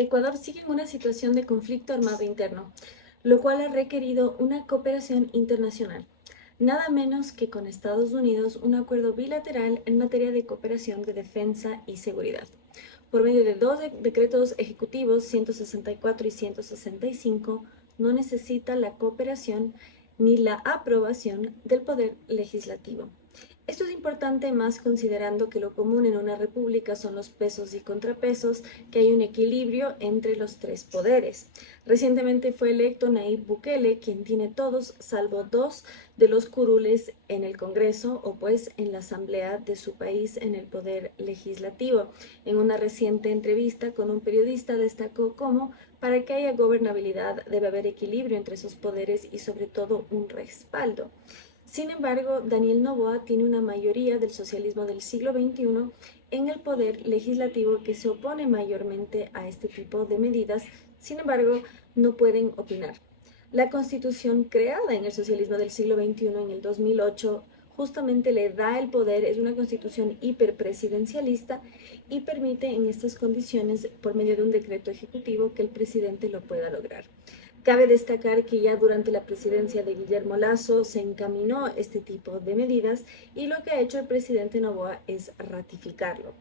Ecuador sigue en una situación de conflicto armado interno, lo cual ha requerido una cooperación internacional, nada menos que con Estados Unidos un acuerdo bilateral en materia de cooperación de defensa y seguridad. Por medio de dos decretos ejecutivos 164 y 165, no necesita la cooperación ni la aprobación del Poder Legislativo. Esto es importante más considerando que lo común en una república son los pesos y contrapesos, que hay un equilibrio entre los tres poderes. Recientemente fue electo Nayib Bukele, quien tiene todos, salvo dos de los curules en el Congreso o pues en la Asamblea de su país en el Poder Legislativo. En una reciente entrevista con un periodista destacó cómo para que haya gobernabilidad debe haber equilibrio entre esos poderes y sobre todo un respaldo. Sin embargo, Daniel Noboa tiene una mayoría del socialismo del siglo XXI en el poder legislativo que se opone mayormente a este tipo de medidas. Sin embargo, no pueden opinar. La constitución creada en el socialismo del siglo XXI en el 2008 justamente le da el poder, es una constitución hiperpresidencialista y permite en estas condiciones, por medio de un decreto ejecutivo, que el presidente lo pueda lograr. Cabe destacar que ya durante la presidencia de Guillermo Lasso se encaminó este tipo de medidas y lo que ha hecho el presidente Noboa es ratificarlo.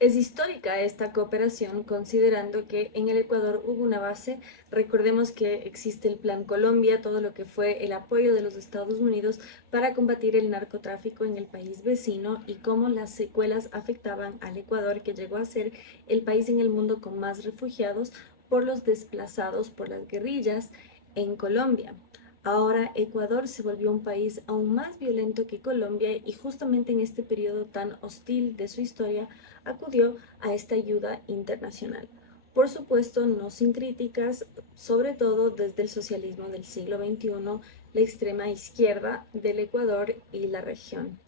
Es histórica esta cooperación considerando que en el Ecuador hubo una base, recordemos que existe el Plan Colombia, todo lo que fue el apoyo de los Estados Unidos para combatir el narcotráfico en el país vecino y cómo las secuelas afectaban al Ecuador, que llegó a ser el país en el mundo con más refugiados por los desplazados por las guerrillas en Colombia. Ahora Ecuador se volvió un país aún más violento que Colombia y justamente en este periodo tan hostil de su historia acudió a esta ayuda internacional. Por supuesto, no sin críticas, sobre todo desde el socialismo del siglo XXI, la extrema izquierda del Ecuador y la región.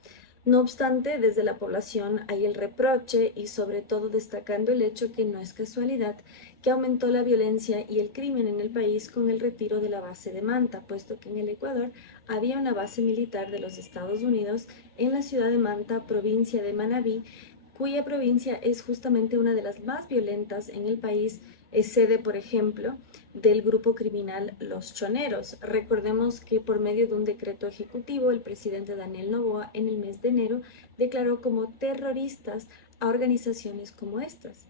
No obstante, desde la población hay el reproche y sobre todo destacando el hecho que no es casualidad que aumentó la violencia y el crimen en el país con el retiro de la base de Manta, puesto que en el Ecuador había una base militar de los Estados Unidos en la ciudad de Manta, provincia de Manabí, cuya provincia es justamente una de las más violentas en el país, es sede, por ejemplo, del grupo criminal Los Choneros. Recordemos que por medio de un decreto ejecutivo, el presidente Daniel Noboa en el mes de enero declaró como terroristas a organizaciones como estas.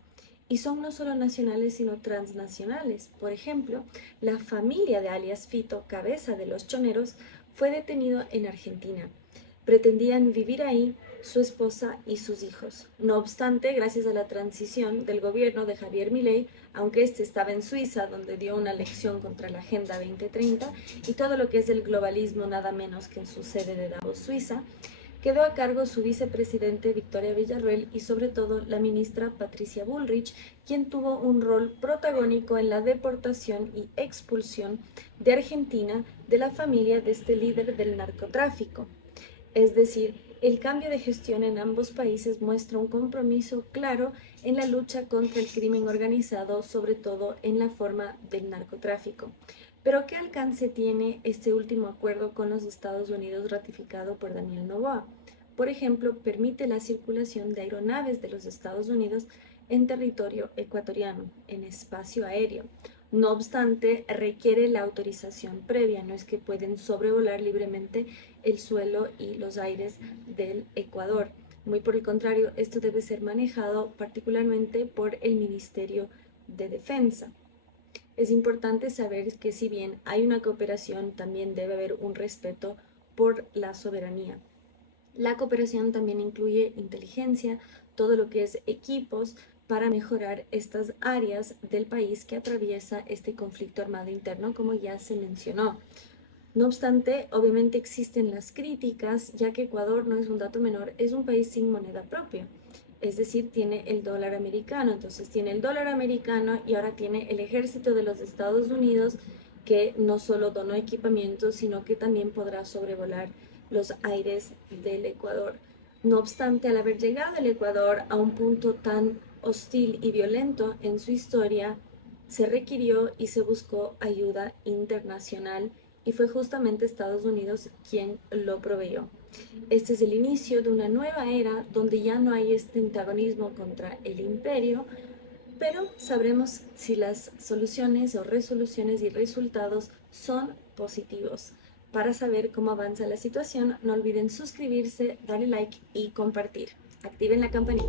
Y son no solo nacionales, sino transnacionales. Por ejemplo, la familia de alias Fito, cabeza de Los Choneros, fue detenido en Argentina. Pretendían vivir ahí su esposa y sus hijos. No obstante, gracias a la transición del gobierno de Javier Milei, aunque este estaba en Suiza, donde dio una lección contra la Agenda 2030 y todo lo que es el globalismo, nada menos que en su sede de Davos, Suiza, quedó a cargo su vicepresidente Victoria Villarroel y sobre todo la ministra Patricia Bullrich, quien tuvo un rol protagónico en la deportación y expulsión de Argentina de la familia de este líder del narcotráfico. Es decir, el cambio de gestión en ambos países muestra un compromiso claro en la lucha contra el crimen organizado, sobre todo en la forma del narcotráfico. Pero ¿qué alcance tiene este último acuerdo con los Estados Unidos ratificado por Daniel Noboa? Por ejemplo, permite la circulación de aeronaves de los Estados Unidos en territorio ecuatoriano, en espacio aéreo. No obstante, requiere la autorización previa, no es que pueden sobrevolar libremente el suelo y los aires del Ecuador. Muy por el contrario, esto debe ser manejado particularmente por el Ministerio de Defensa. Es importante saber que si bien hay una cooperación, también debe haber un respeto por la soberanía. La cooperación también incluye inteligencia, todo lo que es equipos para mejorar estas áreas del país que atraviesa este conflicto armado interno, como ya se mencionó. No obstante, obviamente existen las críticas, ya que Ecuador no es un dato menor, es un país sin moneda propia. Es decir, tiene el dólar americano, entonces tiene el dólar americano y ahora tiene el ejército de los Estados Unidos que no solo donó equipamiento, sino que también podrá sobrevolar los aires del Ecuador. No obstante, al haber llegado el Ecuador a un punto tan hostil y violento en su historia, se requirió y se buscó ayuda internacional y fue justamente Estados Unidos quien lo proveyó. Este es el inicio de una nueva era donde ya no hay este antagonismo contra el imperio, pero sabremos si las soluciones o resoluciones y resultados son positivos. Para saber cómo avanza la situación, no olviden suscribirse, darle like y compartir. Activen la campanita.